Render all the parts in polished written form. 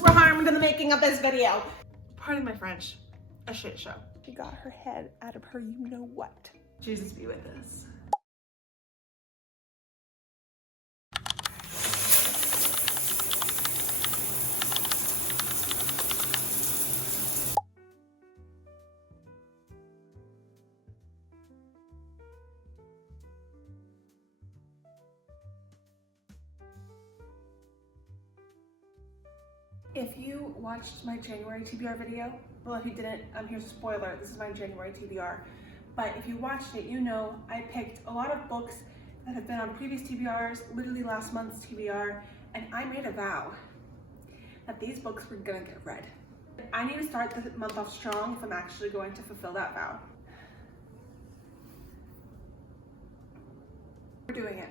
books were harmed in the making of this video. Pardon my French, a shit show. She got her head out of her you-know-what. Jesus be with us. If you watched my January TBR video, well, if you didn't, here's a spoiler, this is my January TBR. But if you watched it, you know I picked a lot of books that have been on previous TBRs, literally last month's TBR, and I made a vow that these books were gonna get read. I need to start the month off strong if I'm actually going to fulfill that vow. We're doing it.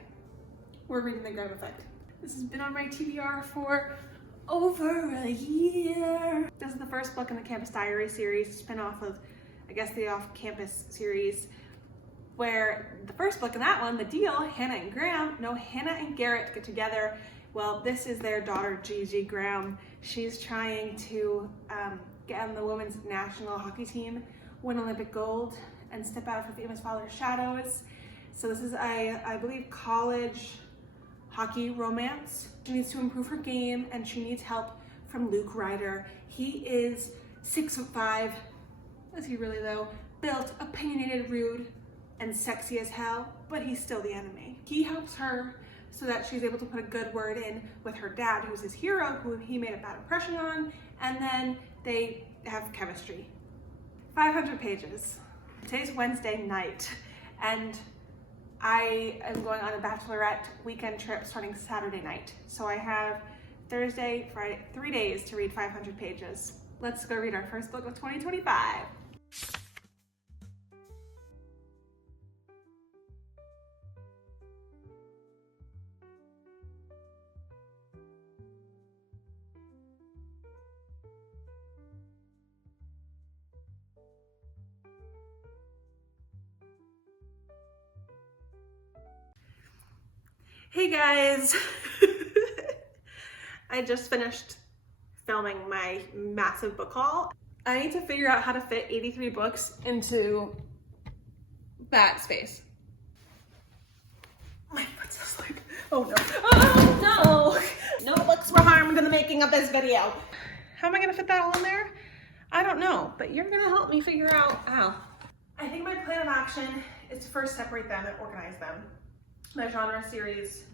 We're reading The Graham Effect. This has been on my TBR for over a year. This is the first book in the Campus Diary series, spin-off of, I guess, the Off-Campus series, where the first book in that one, The Deal, Hannah and Garrett get together. Well, this is their daughter, Gigi Graham. She's trying to get on the women's national hockey team, win Olympic gold, and step out of her famous father's shadows. So this is, I believe, college hockey romance. She needs to improve her game and she needs help from Luke Ryder. He is 6'5". Is he really though? Built, opinionated, rude, and sexy as hell, but he's still the enemy. He helps her so that she's able to put a good word in with her dad, who's his hero, who he made a bad impression on, and then they have chemistry. 500 pages. Today's Wednesday night, and I am going on a bachelorette weekend trip starting Saturday night. So I have Thursday, Friday, 3 days to read 500 pages. Let's go read our first book of 2025. Hey guys, I just finished filming my massive book haul. I need to figure out how to fit 83 books into that space. My foot's asleep. Oh no. Oh no! No books were harmed in the making of this video. How am I gonna fit that all in there? I don't know, but you're gonna help me figure out how. I think my plan of action is to first separate them and organize them. My genre series.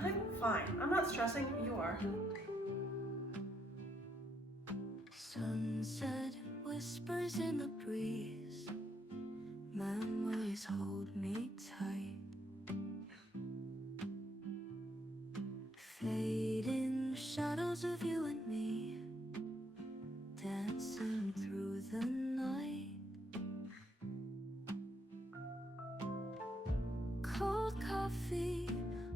I'm fine. I'm not stressing. You are. Sunset whispers in the breeze. Memories hold me tight. Fading shadows of you and me, dancing through the night. Cold coffee,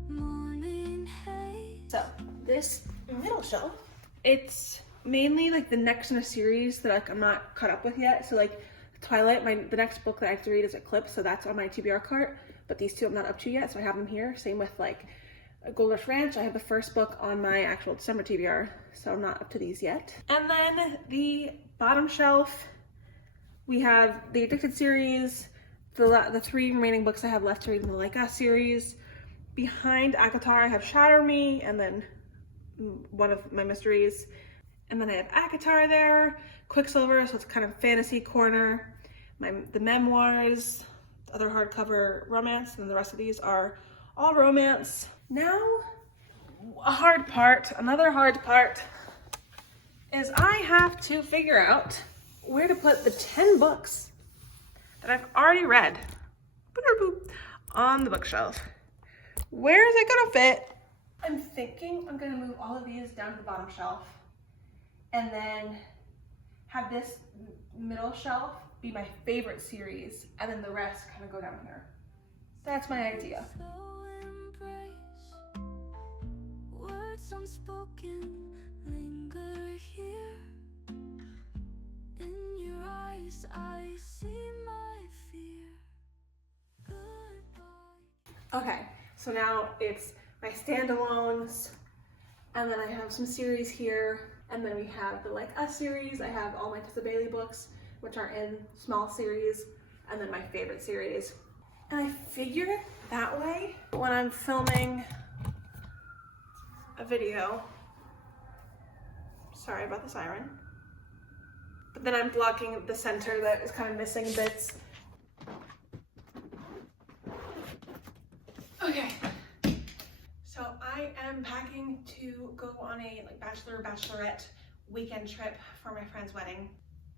morning haze. So this middle shelf, it's mainly like the next in a series that like I'm not caught up with yet. So like Twilight, the next book that I have to read is Eclipse, so that's on my TBR cart. But these two I'm not up to yet, so I have them here. Same with like Gold Rush Ranch. I have the first book on my actual December TBR, so I'm not up to these yet. And then the bottom shelf, we have the Addicted series, the 3 remaining books I have left to read in the Like Us series. Behind ACOTAR, I have Shatter Me, and then one of my mysteries. And then I have ACOTAR there, Quicksilver, so it's kind of fantasy corner. The memoirs, the other hardcover romance, and then the rest of these are all romance. Now, another hard part, is I have to figure out where to put the 10 books that I've already read on the bookshelf. Where is it gonna fit? I'm thinking I'm gonna move all of these down to the bottom shelf and then have this middle shelf be my favorite series and then the rest kind of go down here. That's my idea. Words unspoken linger here. In your eyes I see my fear. Goodbye. Okay, so now it's my standalones, and then I have some series here, and then we have the Like Us series. I have all my Tessa Bailey books, which are in small series, and then my favorite series. And I figure that way, when I'm filming a video, sorry about the siren, but then I'm blocking the center that is kind of missing bits. Okay, so I am packing to go on a bachelorette weekend trip for my friend's wedding.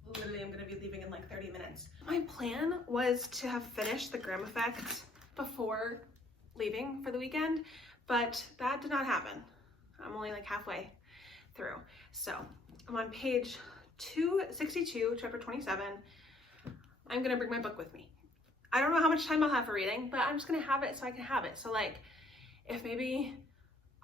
Literally, I'm gonna be leaving in like 30 minutes. My plan was to have finished the Graham Effect before leaving for the weekend, but that did not happen. I'm only like halfway through. So I'm on page 262, chapter 27. I'm gonna bring my book with me. I don't know how much time I'll have for reading, but I'm just gonna have it so I can have it. So like, if maybe,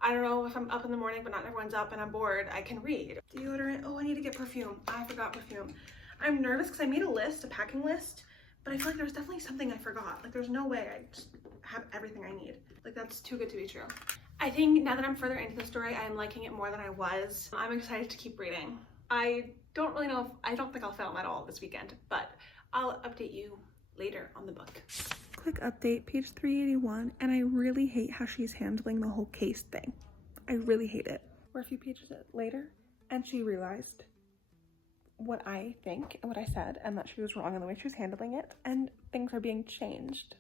I don't know, if I'm up in the morning but not everyone's up and I'm bored, I can read. Deodorant, oh, I need to get perfume. I forgot perfume. I'm nervous because I made a list, a packing list, but I feel like there's definitely something I forgot. Like there's no way I just have everything I need. Like that's too good to be true. I think now that I'm further into the story, I'm liking it more than I was. I'm excited to keep reading. I don't really know if, I don't think I'll film at all this weekend, but I'll update you later on the book. Quick update, page 381, and I really hate how she's handling the whole case thing. I really hate it. We're a few pages later, and she realized what I think and what I said, and that she was wrong in the way she was handling it, and things are being changed,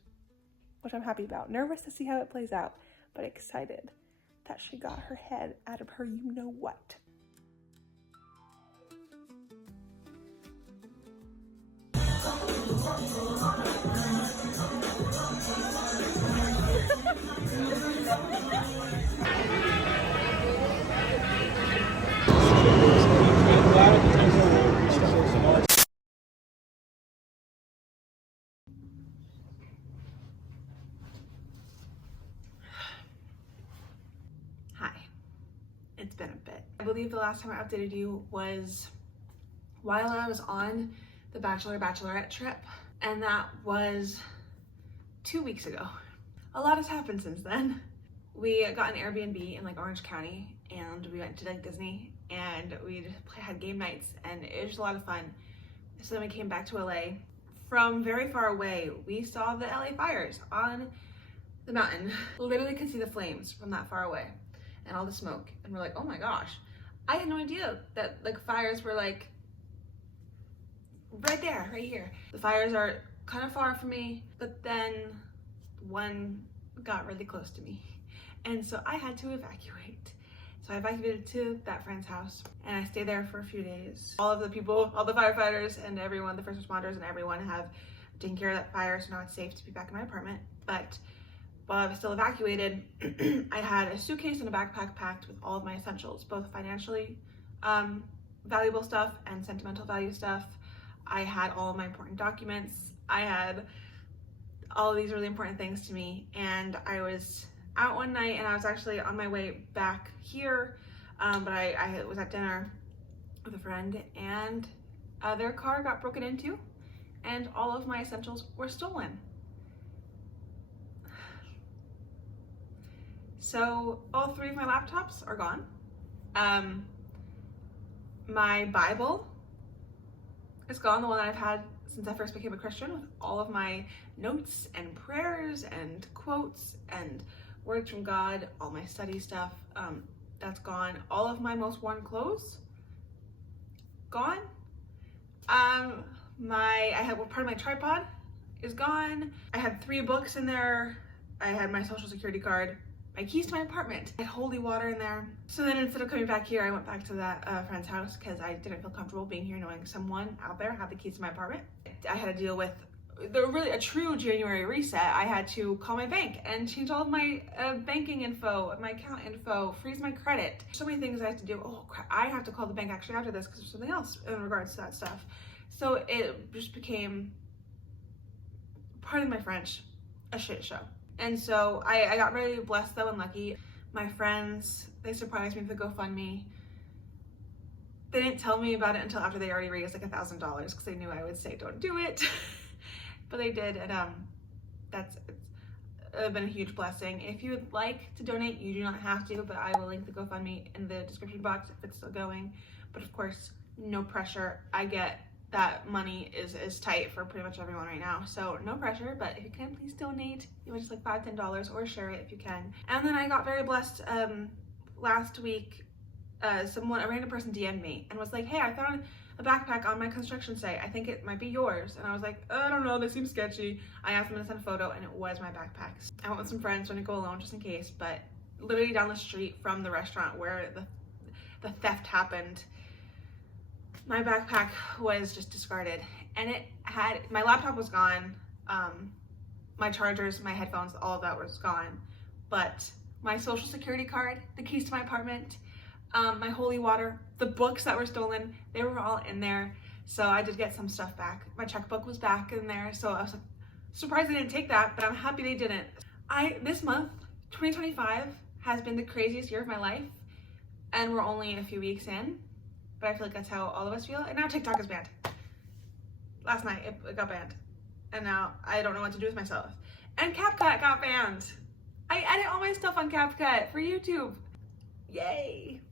which I'm happy about. Nervous to see how it plays out, but excited that she got her head out of her you-know-what. Hi, it's been a bit. I believe the last time I updated you was while I was on the Bachelorette trip, and that was 2 weeks ago. A lot has happened since then. We got an Airbnb in like Orange County, and we went to like Disney, and we had game nights, and it was just a lot of fun. So then we came back to LA. From very far away, we saw the LA fires on the mountain. Literally could see the flames from that far away and all the smoke, and we're like, oh my gosh. I had no idea that like fires were like right there, right here. The fires are kind of far from me, but then one got really close to me, and so I had to evacuate. So I evacuated to that friend's house, and I stayed there for a few days. All of the people, all the firefighters and everyone, the first responders and everyone have taken care of that fire, so now it's safe to be back in my apartment. But while I was still evacuated, I had a suitcase and a backpack packed with all of my essentials, both financially valuable stuff and sentimental value stuff. I had all of my important documents. I had all of these really important things to me, and I was out one night, and I was actually on my way back here, but I was at dinner with a friend, and their car got broken into, and all of my essentials were stolen. So all 3 of my laptops are gone. My Bible is gone, the one that I've had since I first became a Christian, with all of my notes and prayers and quotes and words from God, all my study stuff, that's gone. All of my most worn clothes, gone. I had part of my tripod is gone. I had 3 books in there. I had my social security card, my keys to my apartment. I had holy water in there. So then instead of coming back here, I went back to that friend's house because I didn't feel comfortable being here knowing someone out there had the keys to my apartment. I had to deal with a true January reset. I had to call my bank and change all of my banking info, my account info, freeze my credit. So many things I have to do. Oh crap, I have to call the bank actually after this because there's something else in regards to that stuff. So it just became, pardon my French, a shit show. And so I got really blessed though and lucky. My friends, they surprised me with the GoFundMe. They didn't tell me about it until after they already raised like $1,000 because they knew I would say don't do it. But they did, and that's been a huge blessing. If you would like to donate, you do not have to, but I will link the GoFundMe in the description box if it's still going. But of course, no pressure. I get that money is tight for pretty much everyone right now, so no pressure. But if you can, please donate, even just like $5-10, or share it if you can. And then I got very blessed last week. A random person DM'd me and was like, hey, I found a backpack on my construction site. I think it might be yours. And I was like, I don't know, they seem sketchy. I asked them to send a photo, and it was my backpack. I went with some friends, trying to go alone just in case, but literally down the street from the restaurant where the theft happened, my backpack was just discarded, and it had, my laptop was gone, my chargers, my headphones, all of that was gone, but my social security card, the keys to my apartment, my holy water, the books that were stolen, they were all in there. So I did get some stuff back. My checkbook was back in there, so I was like, surprised they didn't take that, but I'm happy they didn't. This month, 2025, has been the craziest year of my life, and we're only a few weeks in, but I feel like that's how all of us feel. And now TikTok is banned. Last night it got banned, and now I don't know what to do with myself. And CapCut got banned. I edit all my stuff on CapCut for YouTube. Yay.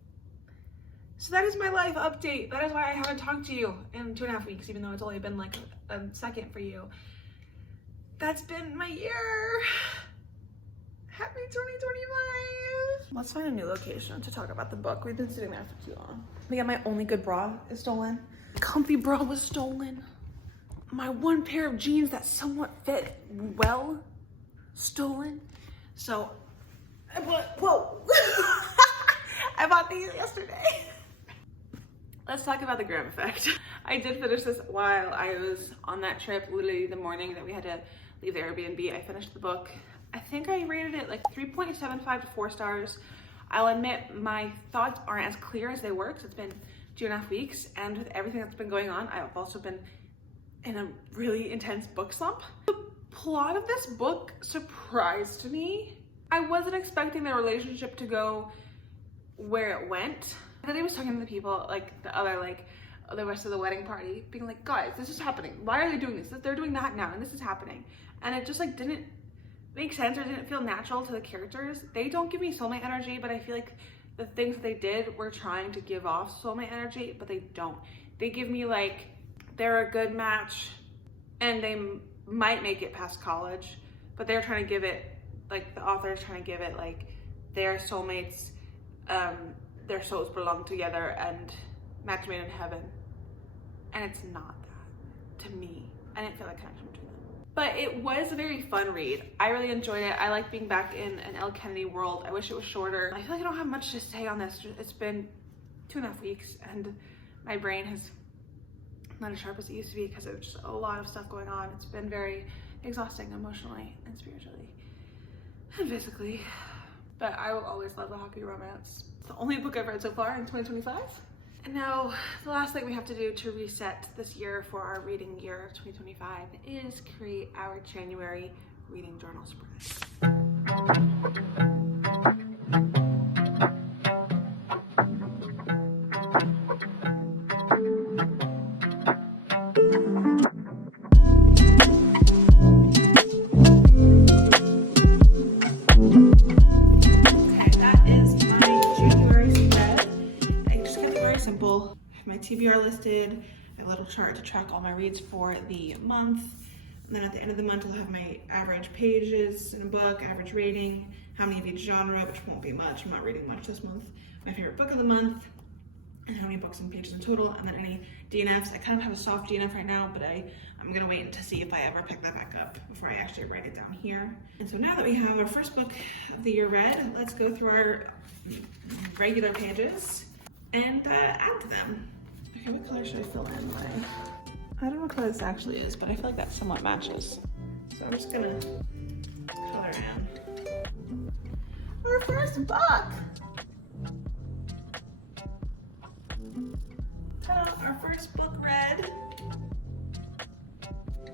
So that is my life update. That is why I haven't talked to you in 2.5 weeks, even though it's only been like a second for you. That's been my year. Happy 2025. Let's find a new location to talk about the book. We've been sitting there for too long. But yeah, my only good bra is stolen. Comfy bra was stolen. My one pair of jeans that somewhat fit well, stolen. So I bought, whoa. I bought these yesterday. Let's talk about the gram effect. I did finish this while I was on that trip, literally the morning that we had to leave the Airbnb. I finished the book. I think I rated it like 3.75 to 4 stars. I'll admit my thoughts aren't as clear as they were because it's been 2.5 weeks, and with everything that's been going on, I've also been in a really intense book slump. The plot of this book surprised me. I wasn't expecting the relationship to go where it went. And then I was talking to the people, like the rest of the wedding party, being like, guys, this is happening. Why are they doing this? They're doing that now, and this is happening. And it just like didn't make sense, or didn't feel natural to the characters. They don't give me soulmate energy, but I feel like the things they did were trying to give off soulmate energy, but they don't. They give me like, they're a good match, and they might make it past college, but they're trying to give it, like the author is trying to give it like their soulmates, their souls belong together and match made in heaven. And it's not that to me. I didn't feel that connection between them. But it was a very fun read. I really enjoyed it. I like being back in an L. Kennedy world. I wish it was shorter. I feel like I don't have much to say on this. It's been 2.5 weeks, and my brain has not as sharp as it used to be because of just a lot of stuff going on. It's been very exhausting emotionally and spiritually and physically. But I will always love a hockey romance. It's the only book I've read so far in 2025. And now the last thing we have to do to reset this year for our reading year of 2025 is create our January reading journal spread. TBR listed. I have a little chart to track all my reads for the month. And then at the end of the month, I'll have my average pages in a book, average rating, how many of each genre, which won't be much. I'm not reading much this month. My favorite book of the month, and how many books and pages in total, and then any DNFs. I kind of have a soft DNF right now, but I'm gonna wait to see if I ever pick that back up before I actually write it down here. And so now that we have our first book of the year read, let's go through our regular pages and add to them. Okay, what color should I fill in by? I don't know what color this actually is, but I feel like that somewhat matches. So I'm just gonna color in our first book. Ta-da, our first book read.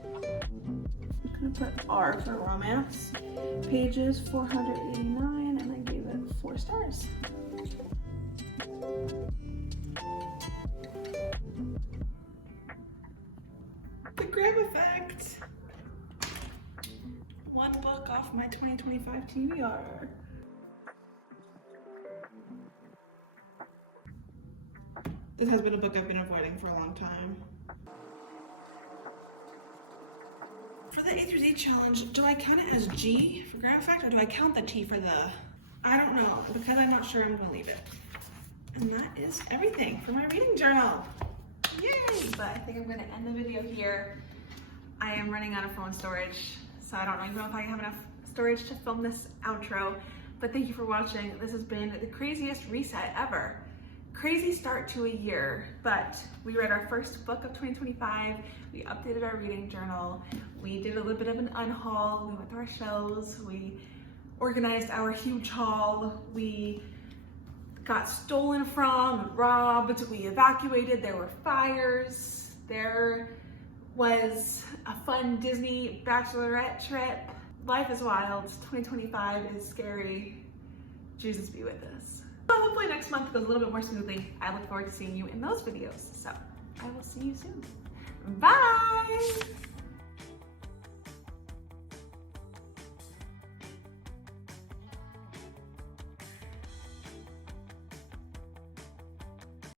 I'm gonna put R for romance. Pages 489, and I gave it 4 stars. The Graham effect. One book off off my 2025 TBR. This has been a book I've been avoiding for a long time. For the A through Z challenge, do I count it as G for grammar effect, or do I count the T for the? I don't know, because I'm not sure, I'm gonna leave it. And that is everything for my reading journal. Yay! But I think I'm gonna end the video here. I am running out of phone storage, so I don't even know if I have enough storage to film this outro. But thank you for watching. This has been the craziest reset ever. Crazy start to a year, but we read our first book of 2025. We updated our reading journal. We did a little bit of an unhaul. We went to our shows. We organized our huge haul. We got stolen from, robbed, we evacuated, there were fires, there was a fun Disney bachelorette trip. Life is wild, 2025 is scary. Jesus be with us. But hopefully next month goes a little bit more smoothly. I look forward to seeing you in those videos. So I will see you soon. Bye!